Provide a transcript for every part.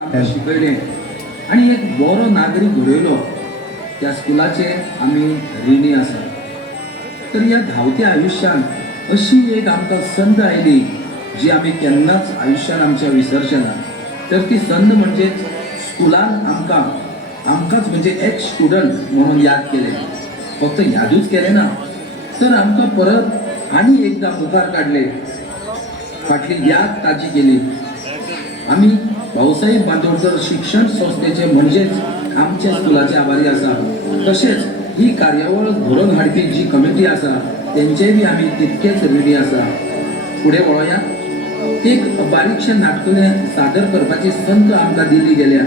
आमकां शिकयलें आनी एक बरो नागरीक घडयलो त्या स्कुलाचे आमी ऋणी आसा. तर ह्या धांवत्या आयुश्यात अशी एक आमकां संद आयली जी आमी केन्नाच आयुश्यान आमच्या विसरचे ना. तर ती संद म्हणजे स्कुलान आमकांच म्हणजे एक स्टुडंट म्हणून याद केले. फक्त यादूच केले ना, तर आमकां परत आनी एकदा मुखार काडले, फाटली याद ताजी केली. आम्ही भाऊसाहेब बांदोडकर शिक्षण संस्थेचे म्हणजेच आमच्या स्कुलाचे आभारी आसा. तसेच ही कार्यावळ घडोवन हाडपी जी कमिटी आसा त्यांचे बी आम्ही तितकेच ऋणी आसा. पुढे वळोया. एक बारीकशें नाटकलें सादर करपाची संद आमकां दिल्ली गेल्या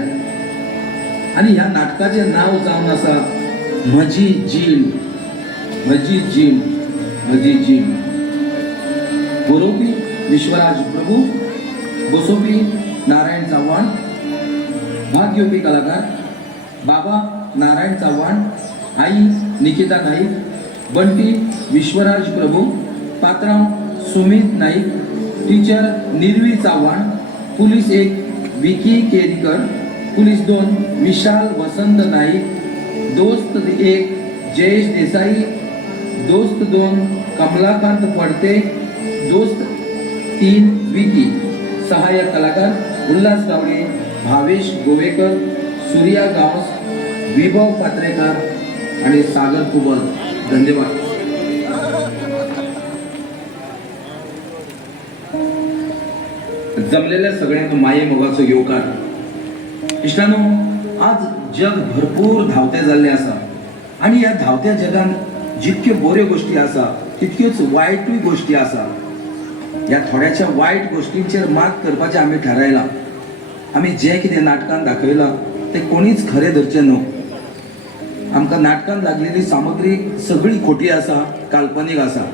आणि ह्या नाटकाचें नांव जावन आसा म्हजी जीण. म्हजी जीण, म्हजी जीण. बरोवपी विश्वराज प्रभू, बसोवपी नारायण चव्हाण, भाग घेवपी कलाकार बाबा नारायण चव्हाण, आई निकिता नाईक, बंटी विश्वराज प्रभू, पात्रांव Sumit Naik, teacher Nirvi Chavan, police 1 Vicky Kerikar, police 2 Vishal Vasant Naik, दोस्त 1 जयेश देसाई, दोस्त 2 कमलाकांत पडते, दोस्त 3 विकी. सहाय्यक कलाकार उल्हास गावडे, भावेश गोवेकर, सूर्या गावस, विभव पात्रेकर आणि सागर कुबल. धन्यवाद. जमलेल्या सगळ्यांना माये मोगाचो येवकार. इश्टानो, आज जग भरपूर धावते जाल्ले आसा आणि या धावत्या जगान जितक्यो बऱ्यो गोष्टी आसा तितक्योच वायटूय गोष्टी आसा. या थोड्याशा वाईट गोष्टींचेर मात करपाचें आमी थारायलां. आमी जें कितें नाटकान दाखयलां तें कोणीच खरें धरचें न्हू. आमकां नाटकान लागलेली सामग्री सगळी खोटी आसा, काल्पनीक आसा.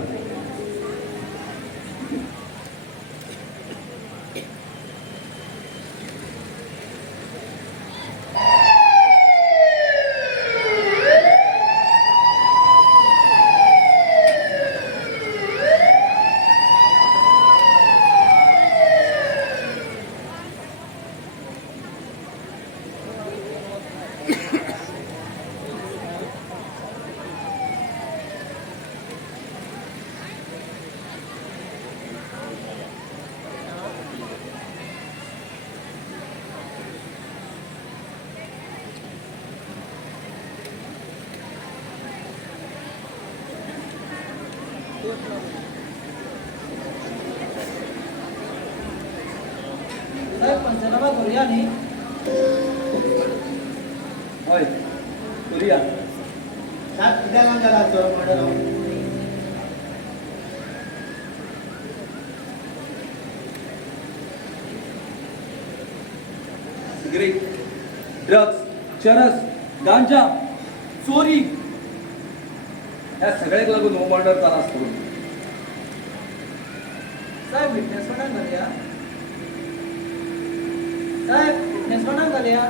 पंचनामा करूया न्ही. हय करूया. सात कित्याक लागून जाला तो मर्डर? सिगरेट, ड्रग्स, चरस, गांजा, चोरी या सगळ्याक लागून हो मर्डर जाला आसतलो. साहेब विटनेस कोणाक घालया? साहेब विटनेस कोणाक घालया?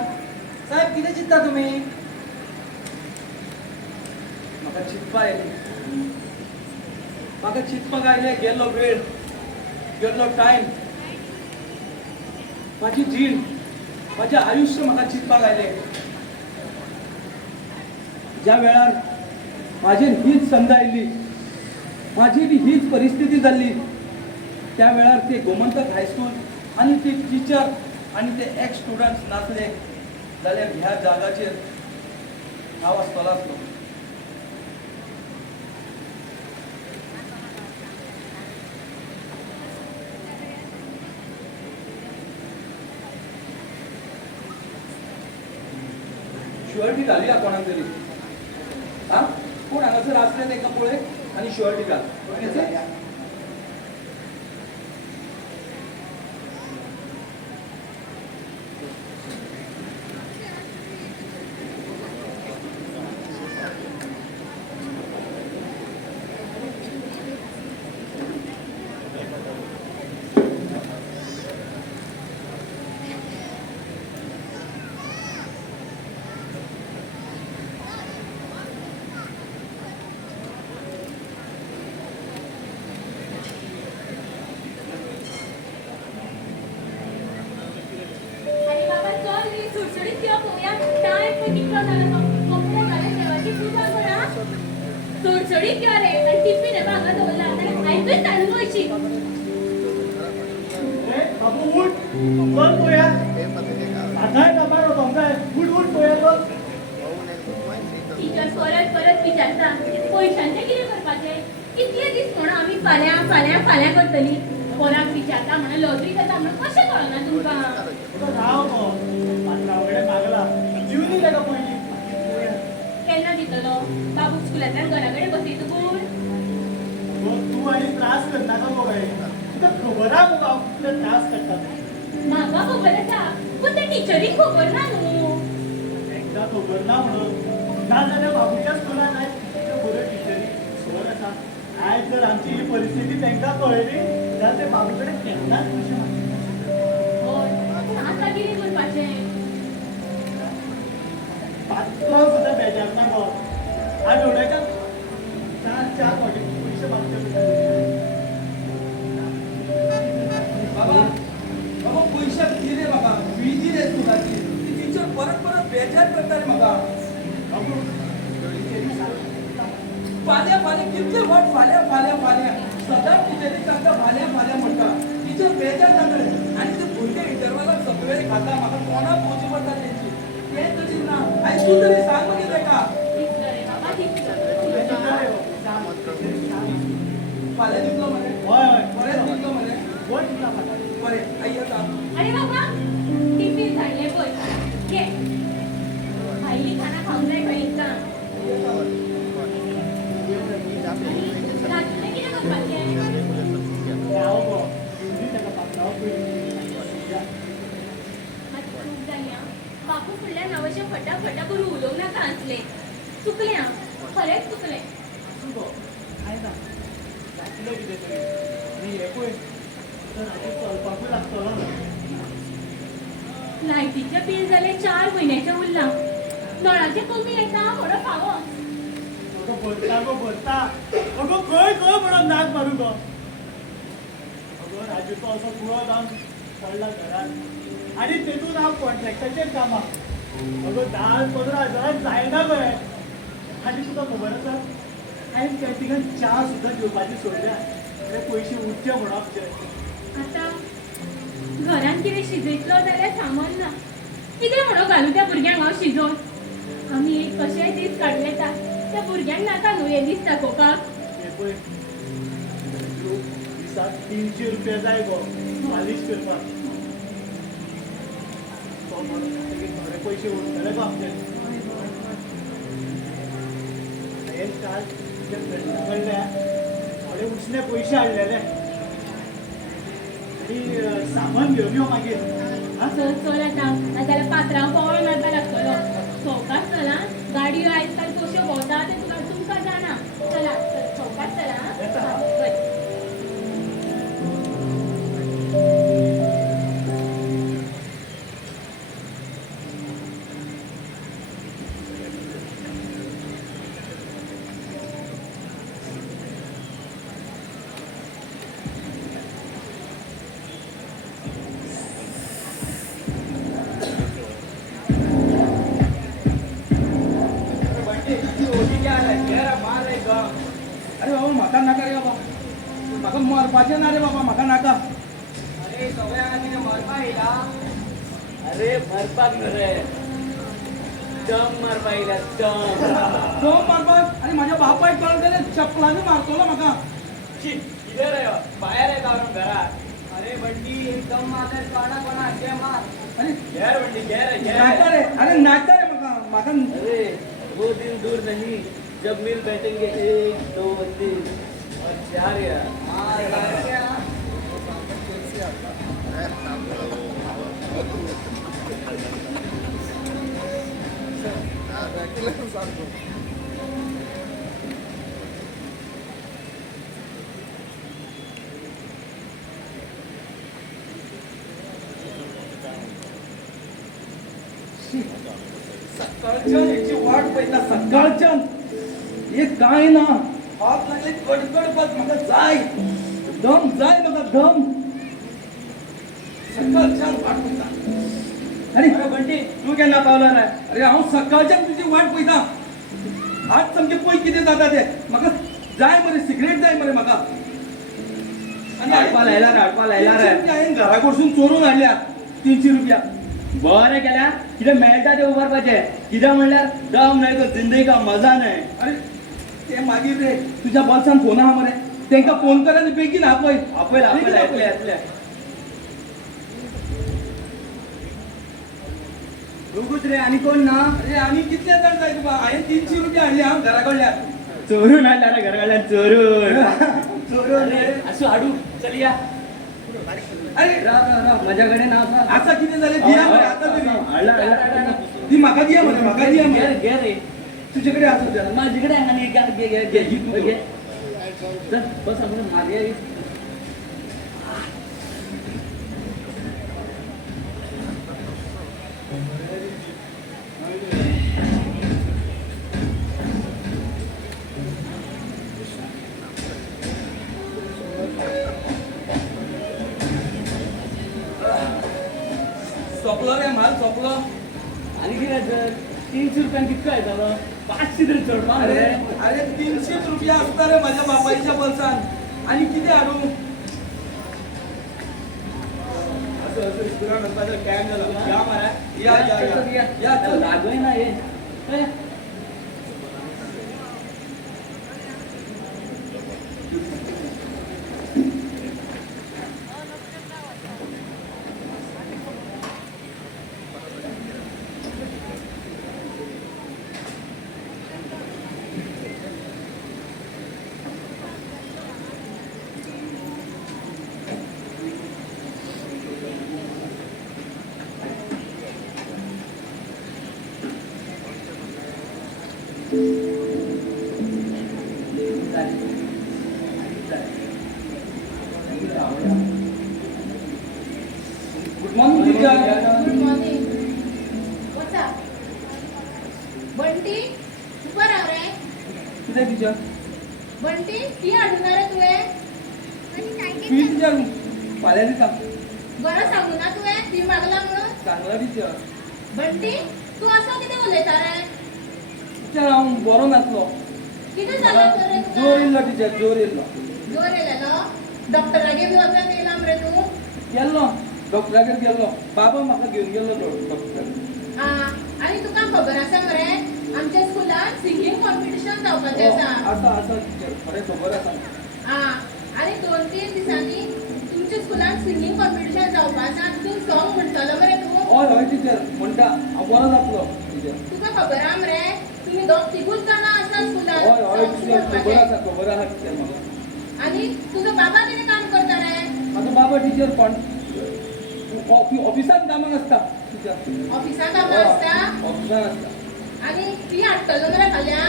साहेब कितें चिंतता तुमी? म्हाका चिंतपा आयलें. म्हाका चिंतपाक आयलें. गेल्लो वेळ, गेल्लो टायम, म्हाजी जीण, म्हाजें आयुश्य म्हाका चिंतपाक आयलें. ज्या वेळार म्हाजेर हीच संद आयिल्ली, म्हाजी बी हीच परिस्थिती जाल्ली, त्या वेळार ते गोमंतक हायस्कूल आनी ते टिचर आनी ते एक्स स्टुडंट्स नासले जाल्यार ह्या जागाचेर हांव आसतलो आसलो. शुअरिटी घालुया कोणाक तरी. हा, कोण हांगासर आसले तेका पळय आनी शुअरिटी घाल. खिचडी किंवा रे आणि टिफिन आहे भागा दवला आणि ऐकूच ताणून वयची बाबू उठ बोल पोया आता नंबर तुमचा उठ उठ पोया बोल टीचर परत परत विचारता पैशांचे कितें करपाचे कितले दीस म्हणून आम्ही फाल्यां फाल्यां फाल्यां करतली पोराक विचारता म्हणून लॉटरी करता म्हणून कशें कळना तुमकां राव गो पात्रावकडे मागला जीवनी ताका पयली केन्ना दितलो बाबू स्कुलांतल्यान घरा कडेन बसयता कोण तू आणि त्रास करनाका गो बाई तुका खबर आहा गो बाबू कितले त्रास करता म्हाका खबर आसा पूण त्या टिचरीक खबर ना न्हू एकदा खबर ना म्हणून ना जाल्यार बाबूच्या स्कुलान आयज कितल्यो बऱ्यो टिचरी खबर आसा आयज जर आमची ही परिस्थिती तांकां कळली जाल्यार ते बाबू कडेन केन्नाच पयशे मागचे हय आतां कितें करपाचें पात्र सुद्धा बेजार ना गो आमी उडयता चार फावटी पयशे मागचे बाबा बाबा पैसे दिले म्हाका फी दिले स्कुलाची ती टीचर परत परत बेजार करताली म्हाका फाल्यां फाल्यां कितले फावट फाल्यां फाल्यां फाल्यां सदांच टिचरी तांकां फाल्यां फाल्यां म्हणटा टीचर बेजार जाताले आनी ते भुरगे इंटरवलाक सकवेळ खाता म्हाका तोंडाक पोवची पडटा तेंची तें तशी ना आयज तूं तरी सांग मगे ताका दिसता रे बाबा दिसता फाल्यां दितलो मरे हय हय बरेंच दितलो मरे वोट दिता म्हाका बरें आई येता अरे बाबा टिफिन धाडले पळय घे भायली खाना खावंक जाय खंय इतकां रातचें कितें करपाचें राव गो जीवनी ताका पात्राव पयली मातशी चूक जाली आं बापू फुडल्यान हांव अशें फटाफटा करून उलोवंक नाका आसलें चुकलें हांव खरेंच चुकलें गो आयज जातलें कितें तरी आनी हे पळय तर हाजेर चलपाकूय लागतलो ना लायटीचें बील जालें 4 म्हयन्याचें उरलां नळाचें कमी येता म्हणून फावो अगो भरता गो भरता अगो खंय खंय म्हणून नाक मारू गो अगो राजूचो असो कुळो जावन पडला घरात आनी तेतून हांव कॉन्ट्रॅक्टाचेर कामाक अगो 10-15 हजाराक जायना गो हें आनी तुका खबर आसा हांवें कॅन्टिनान च्या सुद्दां घेवपाची सोडल्या ते पयशे उरचे म्हणून आमचे आतां घरान कितें शिजयतलो जाल्यार सामान ना कितें म्हणून घालूं त्या भुरग्यांक हांव शिजोवन आमी एक कशेय दीस काडले त्या भुरग्यांक नाका न्हू हे दीस दाखोवपाक हे पळय दिसाक 300 रुपया जाय गो मालिश करपाक तो म्हणून थोडे पयशे उरतले गो आमचे हांवें काल तुज्या फ्रेंडा कडल्यान थोडे उसने पयशे हाडलेले आनी सामान घेवन यो मागीर आं चल चल आतां नाजाल्यार पात्रांव पवळ मारपाक लागतलो चौकाक चल आं गाडयो आयज काल कश्यो भोंवता तें तुमकां जाणा चला चौकाक चला येता. आं बरें अरे बाबा म्हाका नाका रे बाबा म्हाका मरपाचें ना रे बाबा म्हाका नाका अरे सगळ्यांना कितें मरपा येयला अरे मरपाक न्हू रे दम मारपाक येयला दोन मारपाक आनी म्हाज्या बापायक कळत जाल्यार चपलांनी मारतलो म्हाका कितें रे भायर येता घरात अरे बंटी एकदम मारल्यार कोणा कोणा घे मार आनी घेर म्हणटी घेर घेर नाका रे अरे नाका रे म्हाका अरे वो दिन दूर नहीं जब मिल बैठेंगे 1 2 3 और 4 यार सकाळच्यान हेची वाट पळयता सकाळच्यान एक कांय ना हात लागले कडकडपाक म्हाका जाय दम जाय म्हाका दम सकाळच्यान वाट पळयता अरे बंटी तू केन्ना पावला रे अरे हांव सकाळच्यान तुजी वाट पळयता आज सामके पळय कितें जाता तें म्हाका जाय मरे सिगरेट जाय मरे म्हाका हाडपा लायला रे हांवें घरा कडसून चोरून हाडल्या 300 रुपया बरें केल्यार कितें मेळटा तें उबारपाचें कितें म्हणल्यार दम नाही तो जिंदगी का मजा नाही अरे ते मागीर रे तुज्या बॉल्सान फोन आहा मरे तांकां फोन कर आनी बेगीन आपय आपयला येतले दोगूच रे आनी कोण ना अरे आनी कितले जाण जाय तुका हांवें 300 रुपया हाडले हांव घरा कडल्यान चोरून हाडला रे घरा कडल्यान चोरून रे असं हाडू चल या अरे माझ्याकडे ना आसा कितें जालें दिया मरे आतां तरी हाडला ती म्हाका दिया मरे म्हाका दिया मरे घे रे तुजे कडेन आसा तर माझ्याकडे आणि घे चल बस आपण मागे सोपलो रे माल सोपलो आणि किती सर 300 रुपयान कितको येतलो 500 तरी चड अरे रे अरे 300 रुपया आसता रे म्हाज्या बापायच्या बॉल्सान आनी कितें हाडूं असं इस्पिरान वचपाचो टायम जाला या मरे या चल लागय ना हे good morning teacher good morning what's up Bunty super राव रे कितें टीचर बंटी ती हाडून रे तुवें फी टीचर फाल्यां दिता बरो सांगू ना तुवें ती मागला म्हणून सांगला टीचर बंटी तू असो कितें उलयता रे टीचर हांव बरो नासलो कितें जालें तर रे तुका? जोर येयलो टीचर जोर येयलो जोर येयलेलो डॉक्टरागेर बी वचून येयला मरे तूं गेल्लो डॉक्टरागेर गेल्लो बाबा म्हाका घेवन गेल्लो डॉक्टर आनी तुका खबर आसा मरे आमच्या स्कुलान सिंगींग कॉम्पिटिशन जावपाचें आसा आसा टीचर खरें खबर आसा आनी 2-3 दिसांनी तुमच्या स्कुलान सिंगींग कॉम्पिटिशन जावपा आसा तितून सॉंग म्हणटलो मरे तूं हय हय टीचर म्हणटा हांव बरो जातलो टीचर तुका खबर आहा मरे तुमी तिगूच जाणां आसा स्कुलान हय हय songs टीचर म्हणपाचे. खबर आसा टीचर म्हाका आनी तुजो बाबा कितें काम करता रे म्हाजो बाबा टीचर ऑफिसांत कामाक आसता टीचर ऑफिसांत कामां आसता ऑफिसांत आसता आनी ती हाडटलो मरे फाल्यां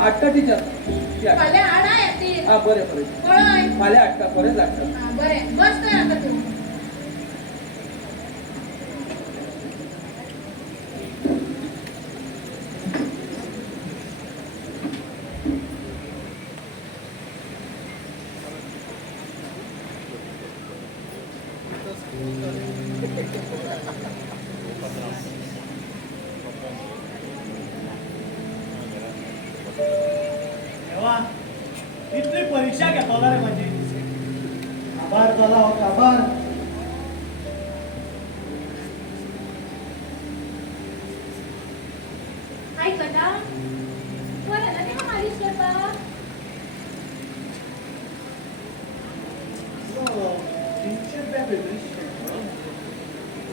हाडटा टीचर ती हाडटा फाल्यां हाडा येती बरें बरें पळय फाल्यां हाडटा खरेंच हाडटा बरें बस तर आतां तूं देवा इतली परीक्षा घेतला रे माझी आभार झाला हो आभार आयकता बरं ना तेका मालिश करपाक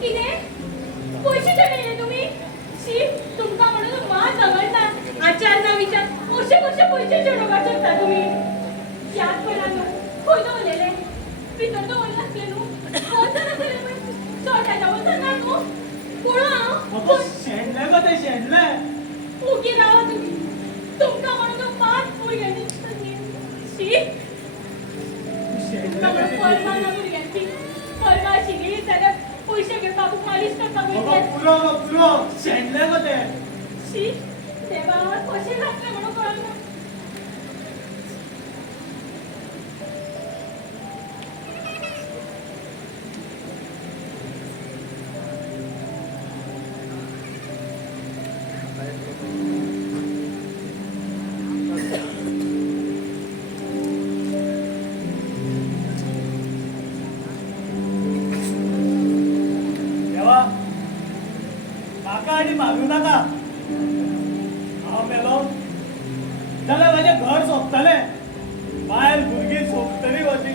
कितें पयशे चडयले तुमी शी तुमकां म्हणून मात जगयना आचार ना विचार कशे कशे पयशे चडोवपाक शकता तुमी याद पडला न्हू खंय दवरलेले भितर दवरले आसले न्हू वचना खंय चोट्याच्या वचना न्हू पळो हांव शेणले गो ते शेणले उगी रावा तुम्ही तुमकां म्हणून मात भुरग्यांनी शी तुमकां म्हणून परमा ना भुरग्यांची परमा आशिल्ली जाल्यार पयशे घेवपाक मालिश करपाक वयतले पुरो शेणले गो ते शी देवा कशें जातलें म्हणून कळना म्हाका आनी मारूं नाका हांव मेलो जाल्यार म्हाजें घर सोंपतलें बायल भुरगीं सोंपतलीं वची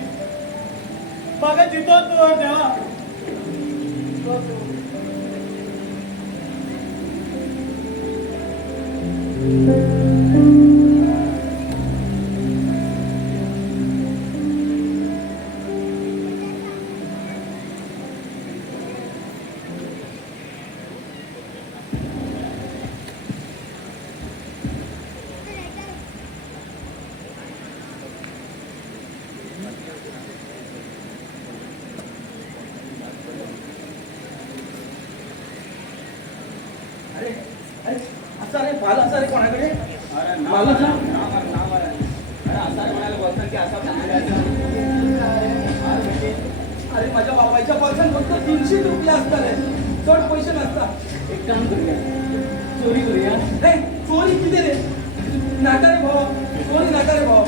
म्हाका चिंतून दवर देवा चिंतून दवर. अरे अरे असा रे फाल असा रे कोणाकडे अरे मला सांग. अरे असा म्हणायला बोलतात की असा अरे माझ्या बाबाच्या पर्सन फक्त 300 रुपये असतात रे चढ पैसे नसतात. एक काम करूया चोरी करूया. नाही चोरी किती रे नाका रे भावा चोरी नाका रे भावा.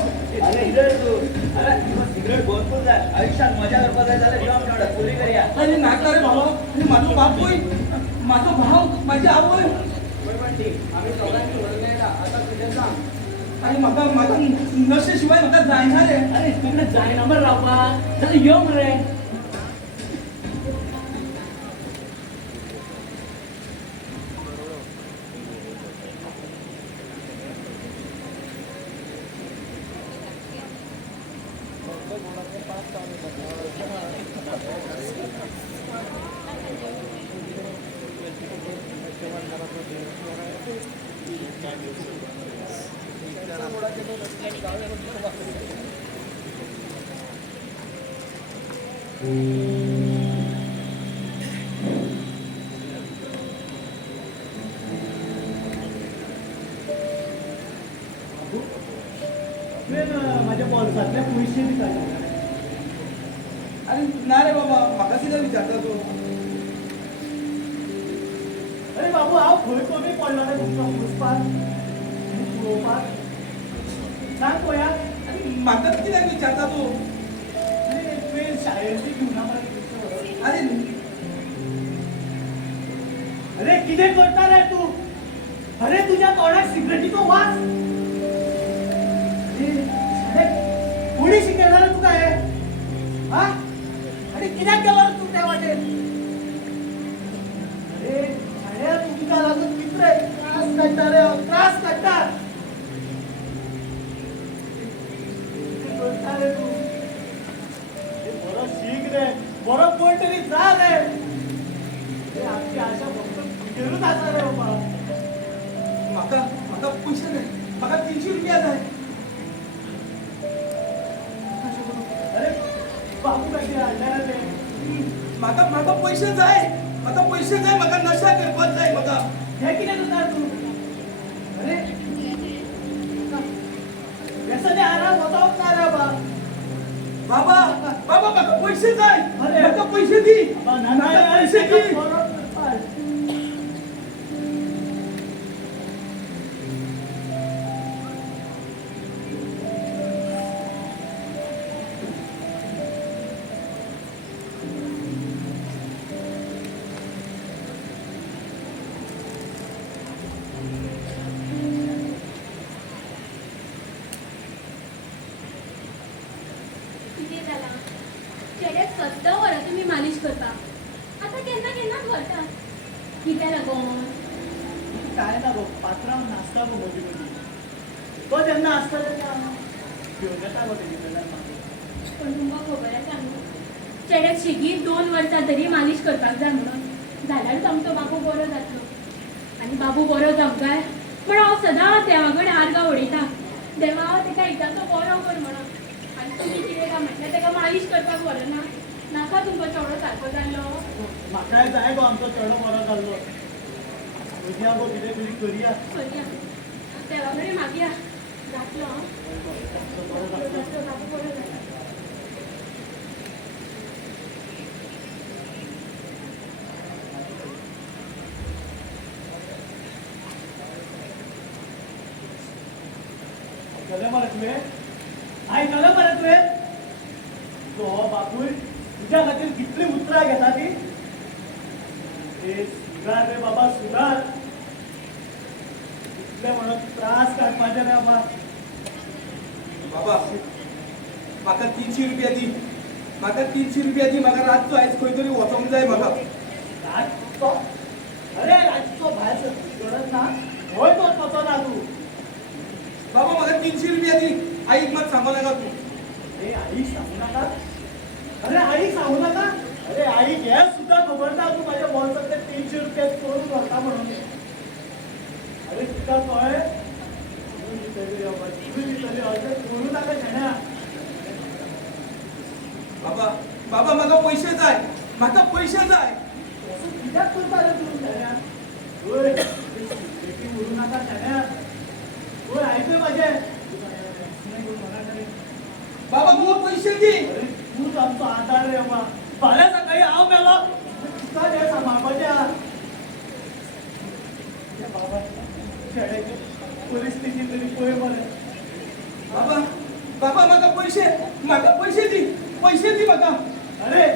अरे इधर तू अरे सिगरेट भरपूर जाय आयुष्यात मजा करपा जाय जाल्यार जेवण तेवढं चोरी करूया. अरे नाका रे भावा अरे माझा बाप होय माझा भाव माझी आवय. पण ठीक आम्ही दोघांची वरले ना आता तुझ्या सांग. आणि माझा नशेशिवाय मला जायना रे. अरे तिकडे जायना बरं रावपा जाल्यार यो मरे. तुवें म्हाज्या बॉल्सांतले पयशे बी काडले. अरे ना रे बाबा म्हाका कितें विचारता तू. अरे बाबू हांव खंय कमी पडलो रे तुमकां पुसपाक आनी पळोवपाक सांग पळोवया. अरे म्हाका कित्याक विचारता तू. अरे तुवें शाळेंत बी घेवना मरे. अरे अरे कितें करता रे तू. अरे तुझ्या तोंडाक सिगरेटीचो वास. अरे कोणी शिकयला रे तुका हे हा. अरे कित्याक गेलो रे तू त्या वाटेन. अरे अरे तुमकां लागून कितले त्रास काडटा रे हांव त्रास काडटा. कितें करता रे तू. अरे बरो शीक रे बरो कोण तरी जा रे. अरे आमची आशा फक्त तुजेरूच आसा रे बाबा. म्हाका पयशे जाय म्हाका 300 रुपया जाय. अरे बाबू कशी हाडल्या रे. म्हाका पैसे जाय म्हाका नशा करपाक जाय म्हाका. हे कितें करता तू. अरे व्यसनी आराम वचोवप ना रे बाबा. बाबा म्हाका पैसे जाय अरे. म्हाका पैसे दी बाबा ना म्हाका पैसे दी. किती झाला चेड्याक 17 वरां तुम्ही मालिश करता आता केन्ना केन्नाच व्हरता कित्या लागून. काय ना गो पात्रांव नासता गो मदीं मदीं. तो जेन्ना आसता तेन्ना घेवन येता गो तेजे कडल्यान मागीर. पण तुमकां खबर आसा न्हू चेड्याक शिगीर 2 वर्सां तरी मालिश करपाक जाय म्हणून जाल्यारूच आमचो बाबू बरो जातलो. आनी बाबू बरो जावंक जाय पण हांव सदांच देवा कडेन आर्गां उडयता देवा तेका इताचो बरो कर म्हणून. आनी तुमी कितें काय म्हटलें तेका मालिश करपाक व्हरना. नाका तुमचो चेडो सारको जालो. म्हाकाय जाय गो आमचो चेडो बरो जाल्लो. बघया गो कितें तरी करया. करया देवा कडेन मागया जातलो हांव. आमचो बरो जातलो. जातलो बाबू बरो जाता. आयकलें मरे तुवें आयकलें मरे तुवें. गो बापूय तुज्या खातीर कितली उतरां घेता ती. अरे सुधार रे बाबा सुधार. इतले म्हणून त्रास काडपाचे रे बाबा. बाबा म्हाका 300 रुपया दी. म्हाका 300 रुपया दी. म्हाका रातचो आयज खंय तरी वचोंक जाय म्हाका. रातचो? अरे रातचो भायर सरची गरज ना. होय तो तसो ना तू. बाबा म्हाका 300 रुपया दी. आईक मात सांगो नाका तू. अरे आई सांगू नका. अरे आई सांगू नका. अरे आई हे सुद्धा खबर ना तू माझ्या बॉलसातले 300 रुपया करून व्हरता म्हणून. अरे तुका कळ्ळें? तूं दितली बाबा, तूं दितली. अशें करूं नाका शेण्या. बाबा बाबा म्हाका पयशे जाय. म्हाका पयशे जाय. असं कित्याक करता रे तूं शेण्या? ओय सिगरेटी उडू नाका शेण्या. ओय आयकय माझें. बाबा म्हाका पयशे दी. अरे तूच आमचो आधार रे बाबा. फाल्यां सकाळी हांव मेलो तुका हें सांबाळपाचें. बाबा शेण्याची परिस्थिती तरी पळय मरे. बाबा बाबा म्हाका पयशे दी. पयशे दी म्हाका. अरे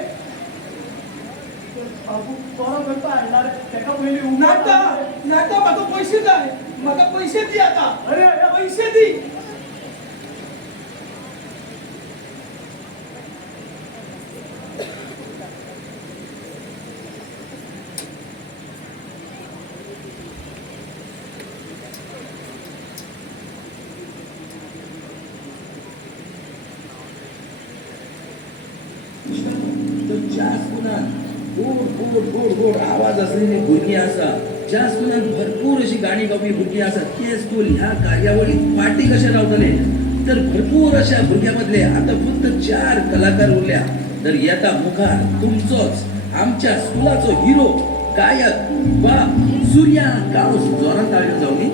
बाबू बरो करता हाडला रे. तेका पयलीं नाका नाका म्हाका पयशे जाय. म्हाका पयशे दी आतां. अरे पयशे दी. तर ज्या स्कुलान गोड गोड गोड गोड आवाज असलेली भुरगीं आसा, ज्या स्कुलान भरपूर अशी गाणी गावपी भुरगीं आसात, ते स्कूल ह्या कार्यावळीत फाटी कशे रावतले. तर भरपूर अशा भुरग्यां मदले आता फक्त 4 कलाकार उरल्या. तर येता मुखार तुमचोच आमच्या स्कुलाचो हिरो गायक वा सूर्या गांवस. जोरान ताळयो जावनी.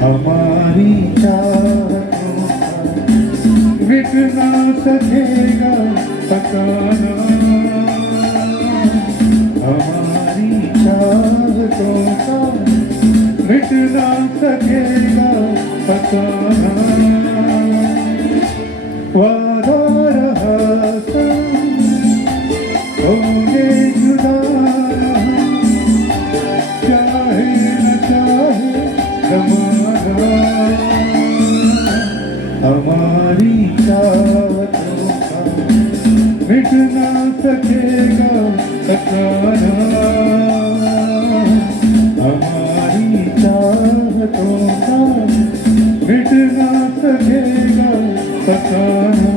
हमारी चाहतों का मिट ना सकेगा ठिकाना. हमारी चाहतों का मिट ना सकेगा ठिकाना. वादा रहा सनम होंगे जुदा चाहे न चाहे जमाना. हमारी चाहतों का मिट ना सकेगा ठिकाना. हमारी चाहतों का मिट ना सकेगा ठिकाना.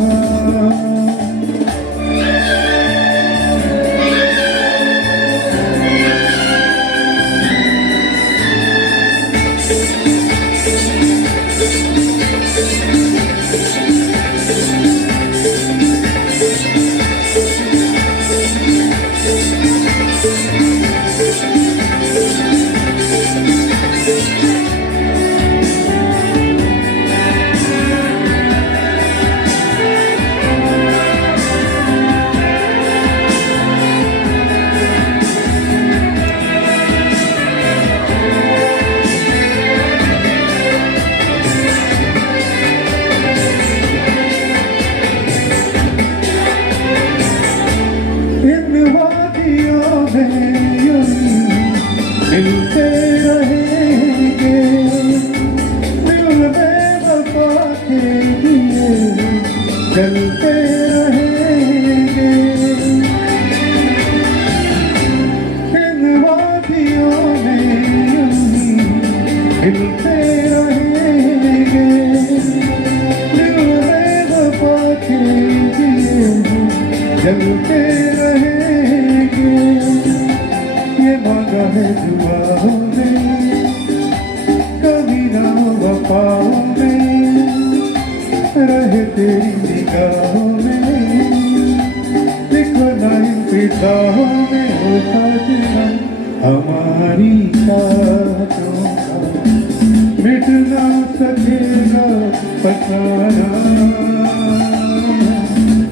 मिलते रहेंगे दिल बेवफा के लिए चलते रहेंगे. इन वादियों में यूं मिलते रहेंगे दिल बेवफा के लिए चलते रहेंगे. है दुआओं में, कभी ना वफाओं में, रहे तेरी निगाहों में, लिखना इन फिजाओं में हो साजना हमारी चाहतों का मिट ना सकेगा फसाना,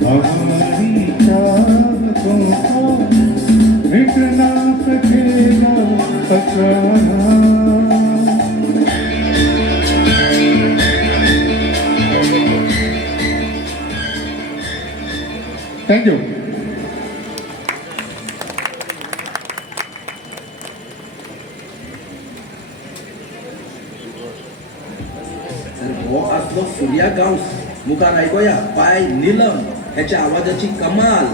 हमारी चाहतों का मिट ना सकेगा फसाना। Thank you. तर हो असलो सूर्या गांवस मुखार ऐकूया पाय नीलम ह्याच्या आवाजाची कमाल.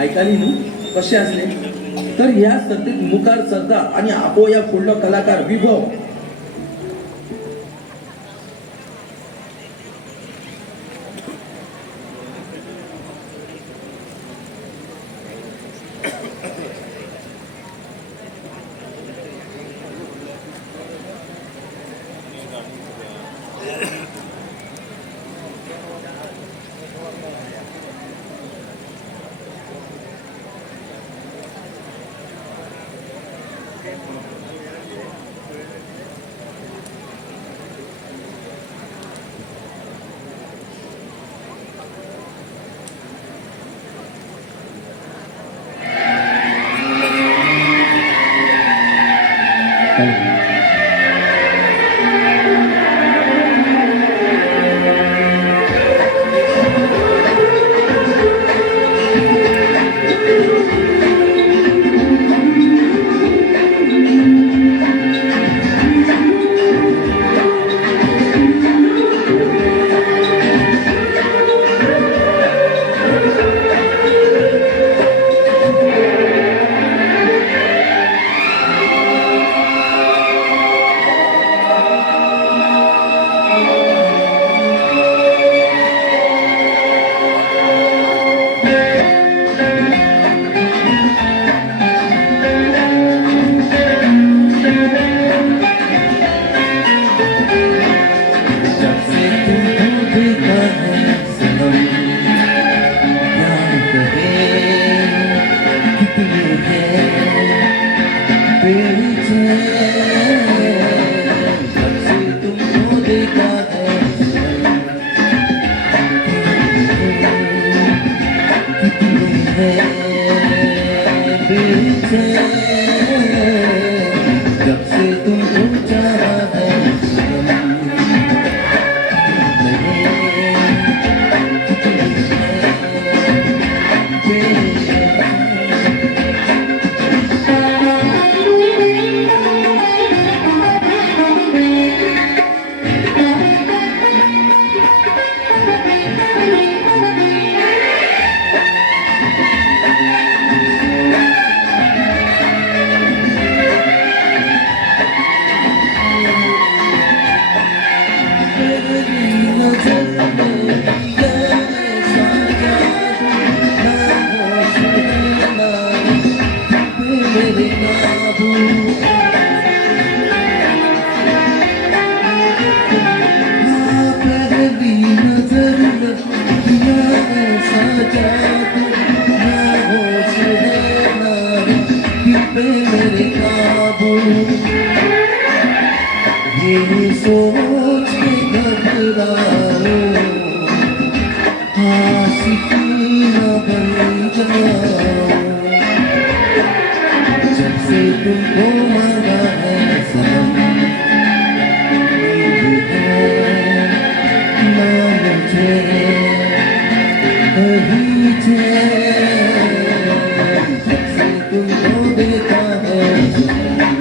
ऐकाली न्हू कशें आसलें. तर ह्या सर्तीत मुखार सरता आनी आपोवया फुडलो कलाकार विभव. जब से तुमको मांगा है सनम, नींद है ना मुझे कहीं चैन, जब से तुमको देखा है सनम,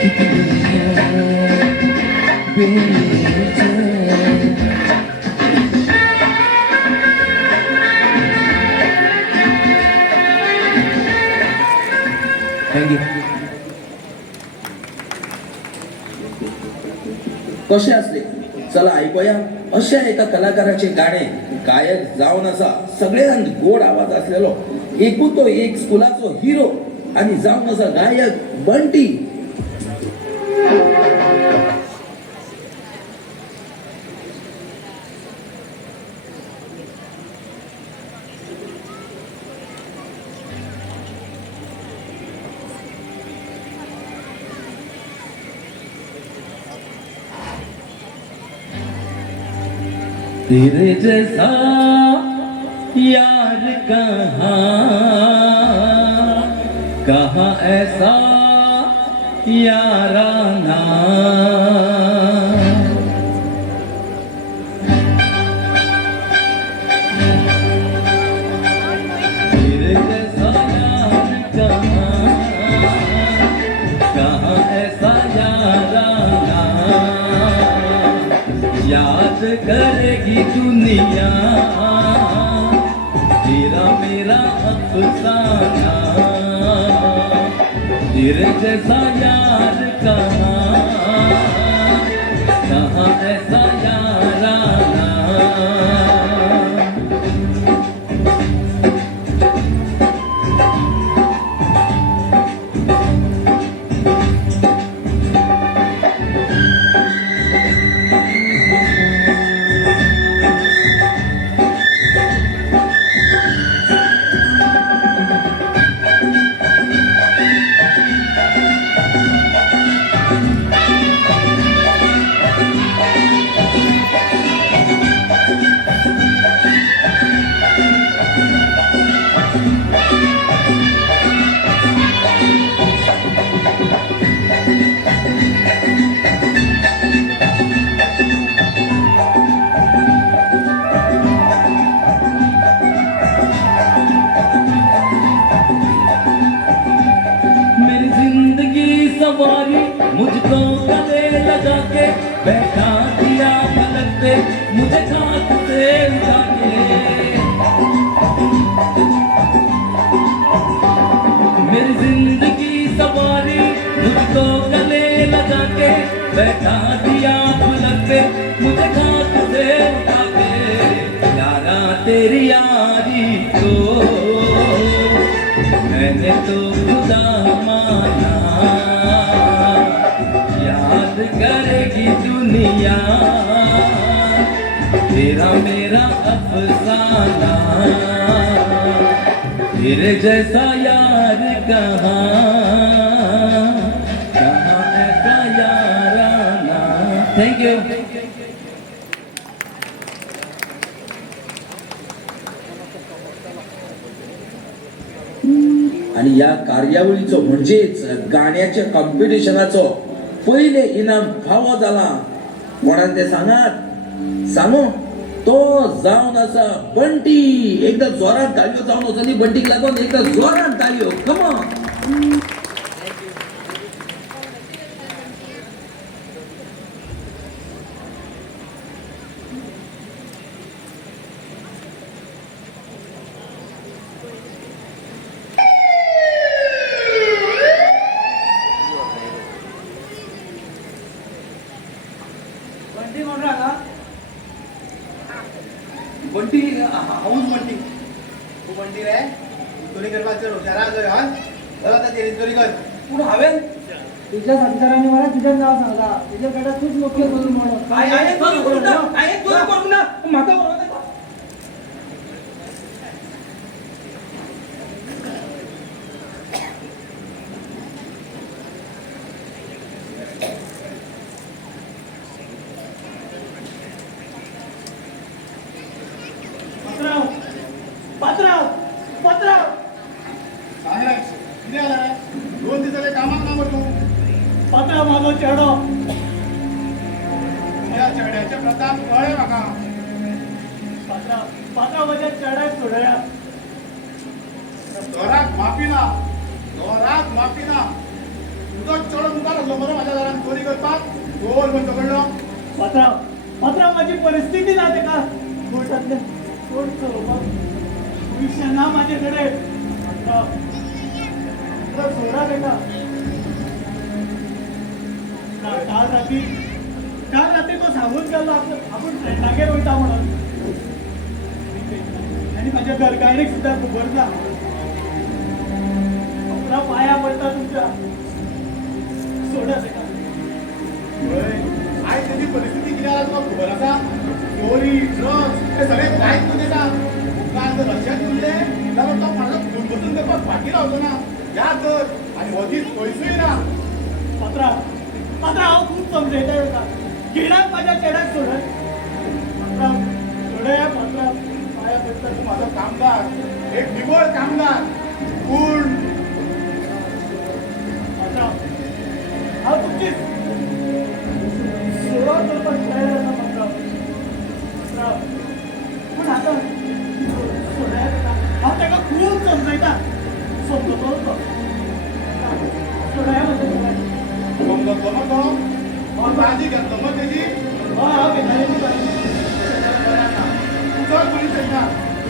कितनी है बेचैन। थँक्यू. कसे असले चला ऐकूया अशा एका कलाकाराचे गाणे. गायक जावन असा सगळ्यांत गोड आवाज असलेलो एकूतो एक स्कुलाचो हिरो आणि जावन असा गायक बंटी. तेरे जैसा यार कहाँ ऐसा याराना, तेरे जैसा यार कहाँ ऐसा याराना, याद करेगी दुनिया तेरा मेरा अफसाना, तेरे जैसा यार कहाँ ऐसा याराना. सवारी मुझको गले लगा के बैठा दिया पलक पे मुझे खाक से उठा के. मेरी जिंदगी सवारी मुझको गले लगा के बैठा दिया पलक पे मुझे खाक से उठा के. यारा तेरी यारी को मैंने तो खुदा माना, याद करेगी दुनिया तेरा मेरा अफसाना, तेरे जैसा यार कहाँ ऐसा याराना. Thank you. आणि या कार्यावळीचो म्हणजेच गाण्याच्या कॉम्पिटिशनाचो पहिले इनाम फावो जाला. कोणान ते सांगू तो जावन असा बंटी. एकदा जोरात ताळयो जावन वचनी बंटीक लागून एकदा जोरात ताळयो. Come on. बंटी म्हणून राहा बंटी हाऊस बंटी तू म्हणती रे चोरी करपाचो हुशारा जर हा बरं आता ते चोरी कर. पूण हांवें तुझ्या संसाराने मला तुझं नाव सांगला तुझ्याकडे तूच मुख्य करून म्हणून करू ना म्हाका गो चेडो या चेड्याचे प्रताप कळ्ळे म्हाका. पात्रांव म्हज्या चेड्याक सोडया. घराक माफी ना, घराक माफी ना. तुजो चेडो मुखार आसलो मरे म्हाज्या घरान चोरी करपाक. चोर कोण पकडलो? पात्रांव माझी परिस्थिती ना तेका कोर्टातले कोर्ट चलोवपाक पयशे ना माझे कडेन. पात्रांव सोडा तेका. काल रात्री तो सांगून गेलो आपण फ्रेंडागेर वयता म्हणून. आणि माझ्या घरकान्नीक सुद्धा खबर ना. पात्रांव पाया पडटा तुमच्या. सोडा तेका. आयज तेजी परिस्थिती कितें आसा तुका खबर आसा? चोरी, ड्रग्स हे सगळे कांयच न्हू तेका. मुखार जर रश्यान उरलें जाल्यार तो म्हाका खून बसून करपाक फाटीं रावचो ना. या तर आनी हो दीस खंयसूय ना. पात्रांव हांव खूब समजयता तेका. किणाक माझ्या चेड्याक सोडत. पात्रांव सोडया पात्रांव पाया पडटा. तूं म्हाजो कामदार, एक निवळ कामदार. पूण पात्रांव हांव तुमची सेवा करपाक तयार आसा पात्रांव. पात्रांव पूण आतां सोडया तेका. हांव तेका खूब समजयता. समजतलो तो. सोडया म्हज्या चेड्याक. समजतलो मग तो? हो बाजी घेतलो मग तेजी? हय हांव घेतालें तुका. तूं चड पुलीस येयना.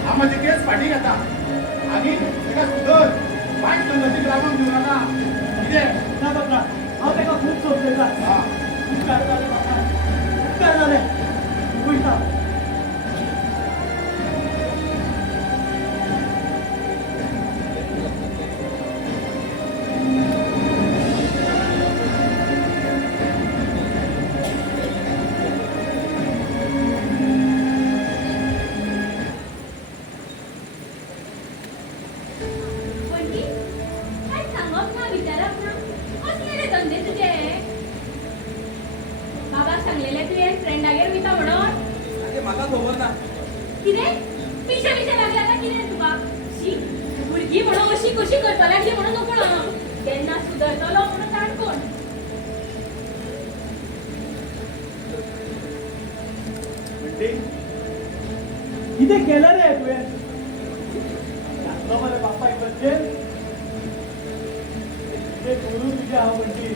हांव म्हाजी केस फाटीं घेता. आनी तेका सुदर. वायट संगतीक लागून दिवं नाका. कितें? ना पात्रांव हांव तेका खूब समजयता. हा. उपकार जाले म्हाका. उपकार जाले. वयता. बंटी, काय सांगप ना विचारप ना. कसले रे धंदे तुझे? बाबाक सांगलेले तुवें फ्रेंडागेर वयता म्हणून. आगे म्हाका खबर ना. कितें? पिशे लागले आतां कितें तुका? शी, भुरगीं म्हणून अशी कशी करपा लागली म्हणून नको ना. केन्ना सुदरतलो म्हणून काणकोण. म्हणटी कितें केलें रे तुवें? घातलो मरे बापायक बच्चेर. कितें करूं तुजें हांव म्हणटी?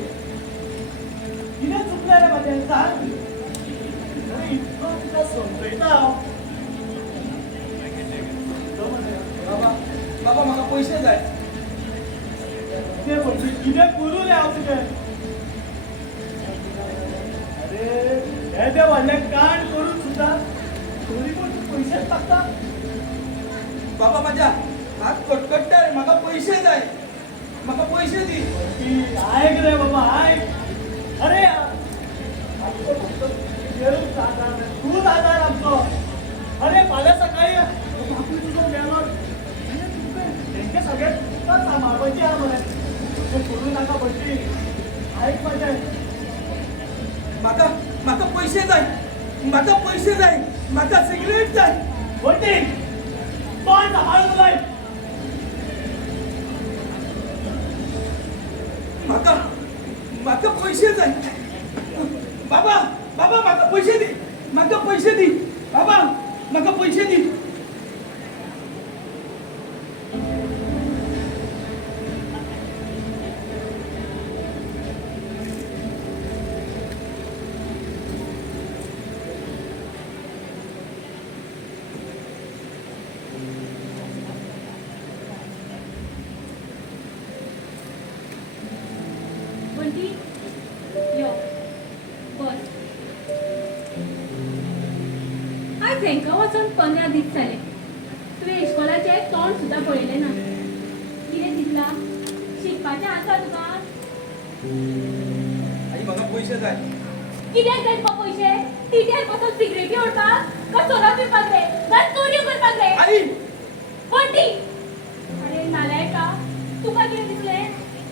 कितें चुकलें रे म्हाजें सांग. अरे इतलो तुका समजयता हांव. समजलो मरे. बाबा म्हाका पयशे जाय. कितें म्हणटी? कितें करूं रे हांव तुजें? अरे हे ते व्हडलें कांड करून सुद्दां तरी पूण तूं पयशेच मागता. बाबा म्हाज्या हात कटकट्टा रे. म्हाका पयशे जाय. म्हाका पयशे दी. की आयक रे बाबा आयक. अरे आमचो फक्त तुजेरूच आधार रे. तूच आधार आमचो. अरे फाल्यां सकाळी बापूय तुजो मेलो. तेंचे सगळे तुकाच सांबाळपाची आहा मरे. तशें करूं नाका बट्टी. आयक म्हाजें. म्हाका पयशे जाय. म्हाका पयशे जाय. म्हाका सिगरेट जाय. बट्टी तोंड सांबाळून उलय. म्हाका पयशे जाय. बाबा म्हाका पयशे दी. म्हाका पयशे दी. बाबा म्हाका पयशे दी. बंटी, यो बस. आज हांकां वचून 15 दीस जाले. तुवें इश्कोलाचें तोंड सुद्दां पळयलें ना. कितें दिसलां? शिकपाचें आसा तुका? आई म्हाका पयशे जाय. कित्याक जाय तुका पयशे? टिट्यार बसून सिगरेटी ओडपाक? काय सोरो पिवपाक रे? काय चोऱ्यो करपाक रे? आई बंटी, अरे नालायका, तुका कितें दिसलें?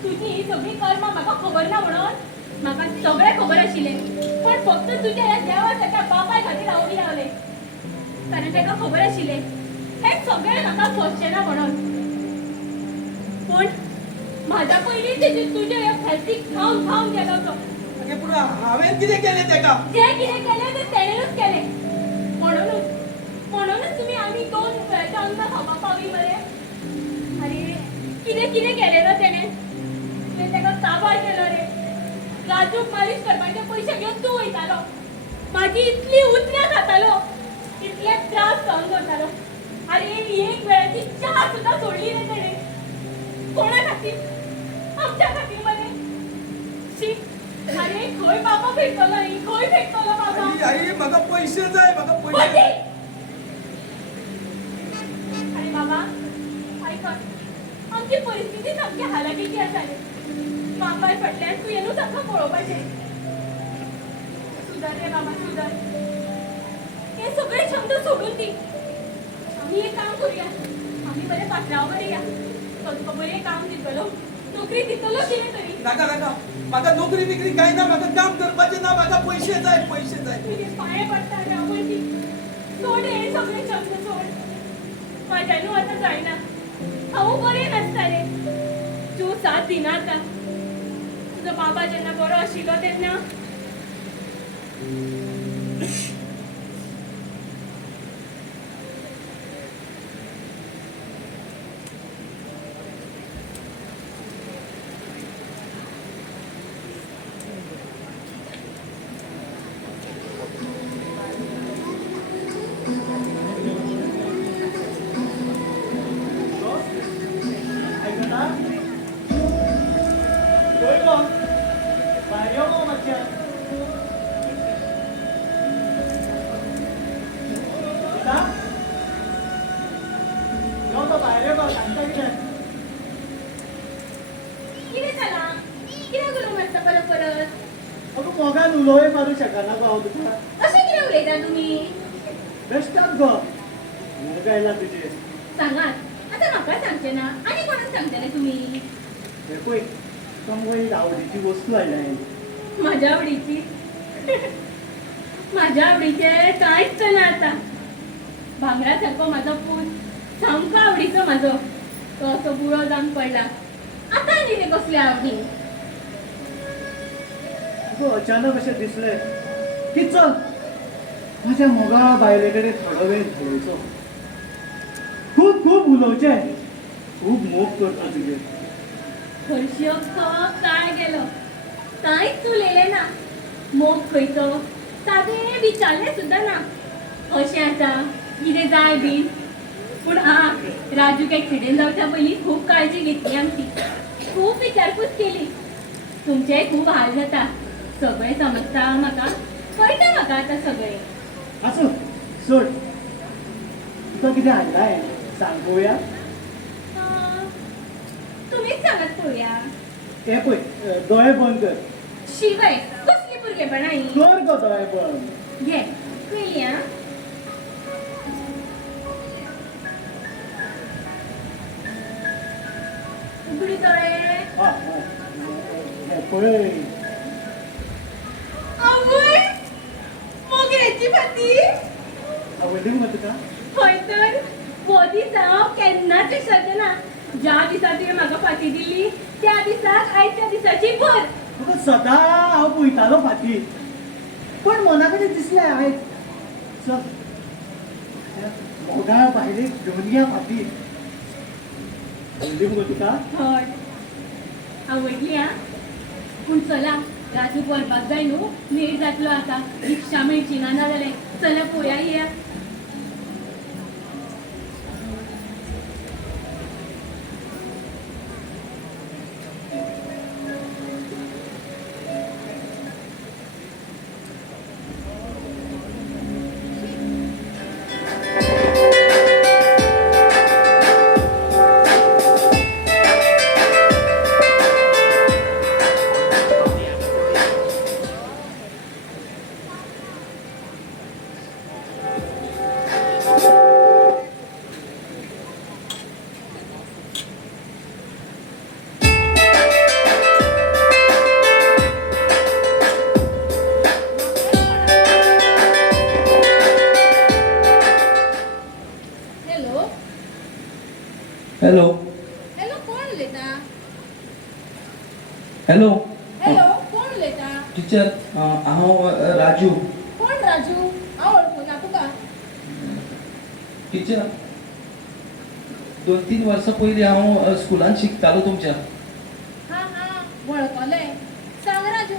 तुजी ही सगळी कर्मां म्हाका खबर ना म्हणून? म्हाका सगळें खबर आशिल्लें. पण फक्त तुज्या ह्या देवासारख्या बापाय खातीर हांव उडी रावलें. कारण ताका खबर आशिल्लें हें सगळें म्हाका सोंसचें ना म्हणून. पूण म्हाज्या पयलीं तुज्या ह्या फेस्तीक खावन गेलो तो. आगे पुढे हांवें कितें केलें तेका जे कितें केलें तें तेणेनूच केलें. म्हणूनच तुम्ही आम्ही 2 वेळाच्या अंक खावपाक पावली मरे. अरे कितें केलें रे तेणें? तुवें तेका काबार केलो रे. राजूक मालिश करपाचे पयशे घेवन तूं वयतालो. माझी इतली उतऱ्या खातालो, इतले त्रास सहन करतालो. अरे एक वेळाची च्या सुद्धा सोडली रे तेणें. कोणा खातीर? आमच्या खातीर मरे. शी, अरे खंय बाबा भेटतलो न्ही, खंय भेटतलो बाबा? आई म्हाका पयशे जाय म्हाका पती! पयशे अरे बाबा ऐकत, आमची परिस्थिती सामकी हालाकीची आसा रे. बापाय फाटल्यान तूं येनूच आख्खा पळोवपाचें. सुदार रे बाबा सुदार. हे सगळे छंद सोडून दी. आम्ही एक काम करूया. आम्ही बरे पात्रांव या. तो तुका बरें काम दितलो, नोकरी दितलो कितें तरी. नाका नाका म्हाका नोकरी बिकरी काय ना म्हाका काम करपाचें ना म्हाका पयशे जाय तुझे पाय पडटा रे आवडटी. सोड हे सगळे छंद सोड. माझ्यानू आता जायना. हांव बरें नासता रे. तूं साथ दिना आतां. तुजो बाबा जेन्ना बरो आशिल्लो तेन्ना ऐकता होय गो भायर यो गो मातशें गीता यो तो भायर यो गो सांगता कितें कितें जालां? कित्याक उलोवंक नासता परत परत? अगो मोगान उलोवय मारूं शकना गो हांव तुका अशें कितें उलयता तुमी? बेश्टाक गो मोग आयला तुजे सांगात. आतां म्हाका सांगचें ना आनी कोणाक सांगतले तुमी? हे पळय कमवय आवडीची वस्तू आयलाय माझ्या आवडीची. माझ्या आवडीचे कांयच ना आता. भांगरा सारको म्हाजो पूत सामको आवडीचो म्हाजो. तो असो बुळो जावन पडला. आतां आनी ते कसले आवडी? गो अचानक अशें दिसलें की चल माझ्या मोगा बायले कडेन थोडो वेळ घालोवचो खूब खूब उलोवचें खूब मोग करता तुजे हरशी अख्खो काळ गेलो. कांयच उलयलें ना. मोग खंयचो सादें विचारलें सुद्दां ना. अशें आसा कितें जाय बीन. पूण राजूक एक्सिडेंट जावच्या पयलीं खूब काळजी घेतली आमची. खूब विचारपूस केली. तुमचेय खूब हाल जाता. सगळें समजता म्हाका. कळटा म्हाका आतां सगळें. आसूं सोड तुका कितें हाडलाय सांग पळोवया तुमीच सांगात पळोवया. हे पळय दोळे बंद कर शिवाय कसली भुरगेपणां ही? कर गो दोळे बंद घे पयली आं. उगडी दोळे. हे पळय आवय मोगरेची फाती. आवडली मग तुका हय तर हो दीस हांव केन्नाच विसरचें. ज्या दिसा तुवें म्हाका फाटी दिली त्या दिसाक आयच्या दिसाची भर. तुका सदां हांव पळयतालो फाटी पण मना कडेन दिसलें आयज चल मोगा भायले घेवन या फाटी आवडली मगो तुका हय आवडली आं. पूण चला राजूक व्हरपाक जाय न्हू. लेट जातलो आतां. रिक्षा मेळची ना जाल्यार. चला पळोवया या. हॅलो हॅलो कोण उलयता? हॅलो हॅलो कोण उलयता? टिचर हांव राजू. कोण राजू? हांव वळखुना तुका. टिचर 2-3 वर्सां पयलीं हांव स्कुलान शिकतालो तुमच्या. हा हा वळखले. सांग राजू,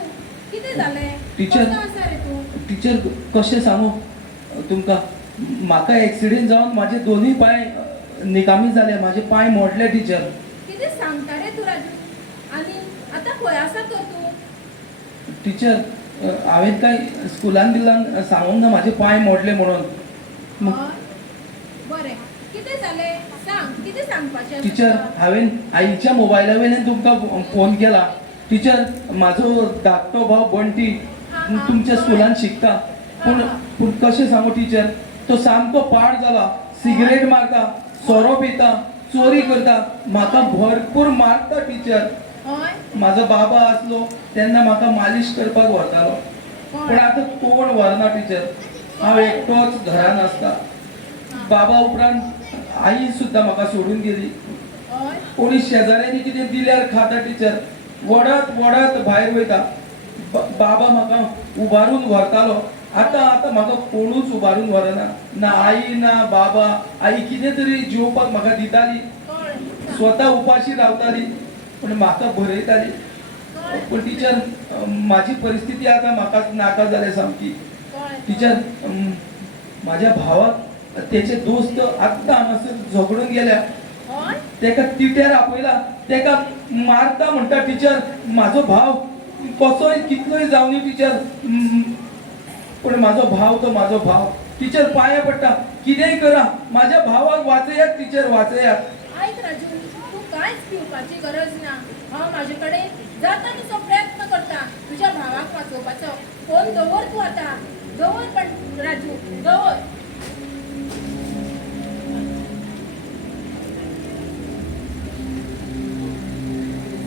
कितें जालें? टिचर. कसो आसा रे तूं? टिचर कशें सांगू तुमकां, म्हाका एक्सिडेंट जावन म्हाजे दोनूय पांय निकामी जाले, म्हाजे पांय मोडले टिचर. कितें सांगता रे तूं राजू? आनी आतां खंय आसा तर तूं? टिचर हांवें काय स्कुलान बिलान सांगूंक ना म्हाजे पांय मोडले म्हणून. हय बरें, कितें जालें सांग, कितें सांगपाचें? टिचर हांवें आईच्या मोबायला वयल्यान तुमकां फोन केला. टिचर म्हाजो धाकटो भाव बंटी तुमच्या स्कुलान शिकता, पूण कशें सांगू टिचर, तो सामको पाड जाला. सिगरेट मारता, सोरो पिता, चोरी करता, म्हाका भरपूर मारता टिचर. हय म्हाजो बाबा आसलो तेन्ना म्हाका मालिश करपाक व्हरतालो, पूण आतां कोण व्हरना टिचर. हांव एकटोच घरान आसता. बाबा उपरांत आई सुद्दां म्हाका सोडून गेली. हय कोणी शेजाऱ्यांनी कितें दिल्यार खाता टिचर. वडत वडत भायर वयता. बाबा म्हाका उबारून व्हरतालो. आतां म्हाका कोणूच उबारून व्हरना. ना आई ना बाबा. आई कितें तरी जेवपाक म्हाका दिताली, स्वता उपाशी रावताली, पूण म्हाका भरयताली. पूण टिचर म्हाजी परिस्थिती आतां म्हाका नाका जाल्या सामकी. टिचर म्हाज्या भावाक तेचे दोस्त आत्तां हांगासर झगडून गेल्या. तेका तिट्यार आपयला, तेका मारता म्हणटा टिचर. म्हाजो भाव कसोय कितलोय जावनी टिचर, पूण म्हाजो भाव तो म्हाजो भाव. टिचर पांया पडटा, कितेंय करा, म्हाज्या भावाक वाचयात टिचर, वाचयात. आयक राजू, तूं कांयच भिवपाची गरज ना. हांव म्हाजे कडेन जाता तसो प्रयत्न करता तुज्या भावाक वाचोवपाचो. फोन दवर तूं आतां, दवर. पण राजू दवर.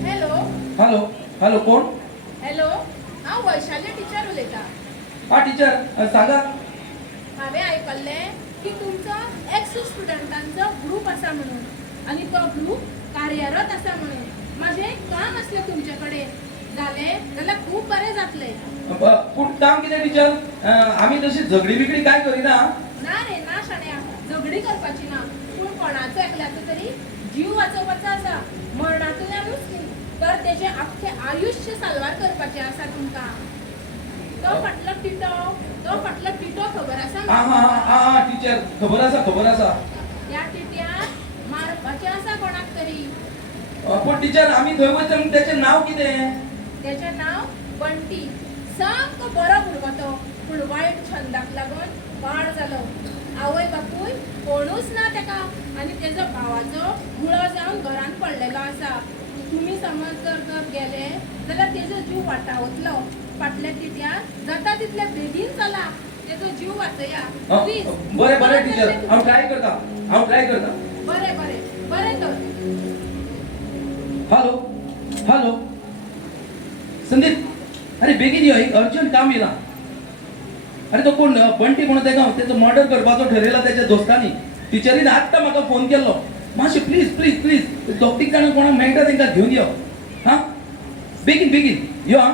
हॅलो हॅलो हॅलो कोण? हॅलो, हांव वैशाली टिचर उलयतां. हा टिचर सांगात. हांवें आयकल्लें की तुमचो एक्स स्टुडंटांचो ग्रूप आसा म्हणून, आनी तो ग्रूप कार्यरत आसा म्हणून. म्हाजें एक काम आसलें तुमचे कडेन. जालें जाल्यार खूब बरें जातलें. पूण काम कितें टिचर? आमी तशी झगडी बिगडी काय करिना. ना रे ना शाण्या, झगडी करपाची ना, पूण कोणाचो एकल्याचो तरी जीव वाचोवपाचो आसा. मरणांतल्यानूच न्ही, तर तेजें आख्खें आयुश्य साल्वार करपाचें आसा तुमकां. तो फाटलो टिटो खबर आसा? हा टिचर खबर आसा, खबर आसा. त्या टिट्याक मारपाचें आसा कोणाक तरी. पूण टिचर आमी थंय वयता, तेचें नांव कितें? तेजें नांव बंटी. सामको बरो भुरगो तो, पूण वायट छंदाक लागून पाड जालो. आवय बापूय कोणूच ना तेका, आनी तेजो भावाचो गुळो जावन घरांत पडलेलो आसा. तुमी समज जर गेले जाल्यार तेजो जीव वाटावतलो. फाटल्या टिट्याक जाता तितले बेगीन चला, तेजो जीव वाचया प्लीज. बरें बरें टिचर, हांव ट्राय करता. बरें बरें बरें तर. हॅलो हॅलो संदीप, अरे बेगीन यो, एक अर्जंट काम येयलां. अरे तो कोण बंटी म्हणून तेजो मर्डर करपाचो ठरयला तेच्या दोस्तांनी. टिचरीन आत्तां म्हाका फोन केल्लो. मातशें प्लीज प्लीज प्लीज 2-3 जाणां कोणाक मेळटा तांकां घेवन यो. हा बेगीन बेगीन यो. हा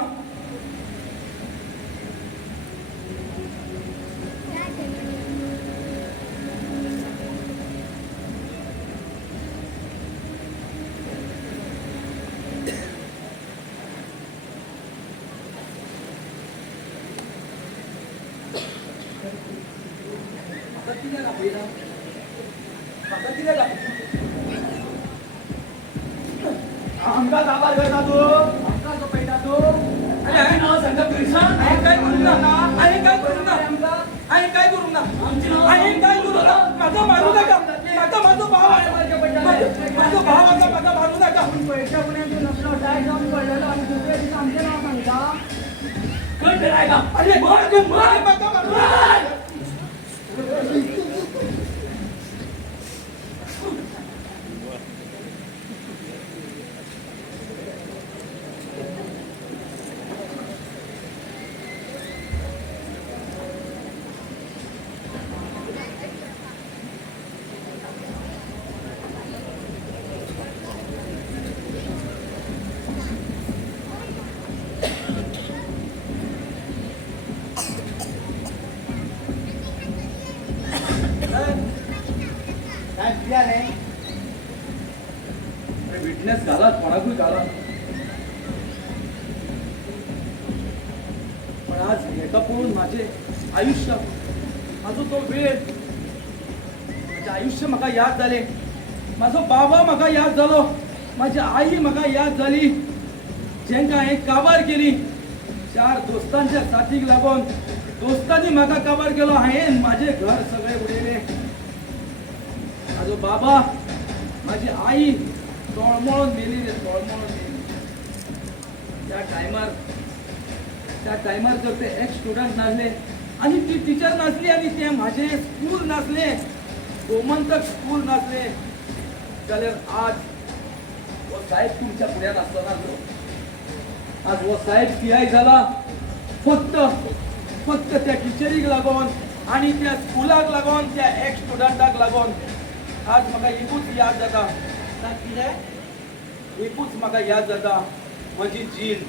आमकां काबार करता तूं, आमकां सोपयता तूं. आनी हांवें नांव सांगता प्रिसान, हांवें काय करूंक ना, हांवें काय करूंक ना, हांवें काय करूंक ना, हांवें काय करूंक ना. म्हाका मारूं नाका, म्हाका म्हाजो भाव आसा, म्हाजो भाव आसा, म्हाका मारूं नाका. पयशा पुण्याक तूं नसलो डाय जावन पडलेलो आनी दुसऱ्या दिसा आमचें नांव सांगता. खंय फिरायला? अरे मर म्हाका मारूं नाका. काय पियाले विटनेस घाला कोणाकूय घाला पण आज हेका पळोवन माझे आयुष्य माझो तो वेळ माझे आयुष्य म्हाका याद जाले माझो बाबा म्हाका याद जालो माझी आई म्हाका याद झाली जेंका हांवें काबार केली 4 दोस्तांच्या साथीक लागून दोस्तांनी म्हाका काबार केलो हांवें माझे घर सगळे उडयले माझो बाबा माझी आई तळमळून मेली रे तळमळून मेली त्या टायमार जर ते एक स्टुडंट नासले आणि ती टीचर नासली आणि ते माझे स्कूल नासले गोमंतक स्कूल नासले जाल्यार आज हो साहेब तुमच्या फुड्यान आसलो नासलो आज हो साहेब सीआय झाला फक्त त्या टीचरीक लागून आणि त्या स्कूलाक लागून त्या एक स्टुडंटाक लागून आज म्हाका एकूच याद जाता एकूच म्हाका याद जाता म्हजी जीण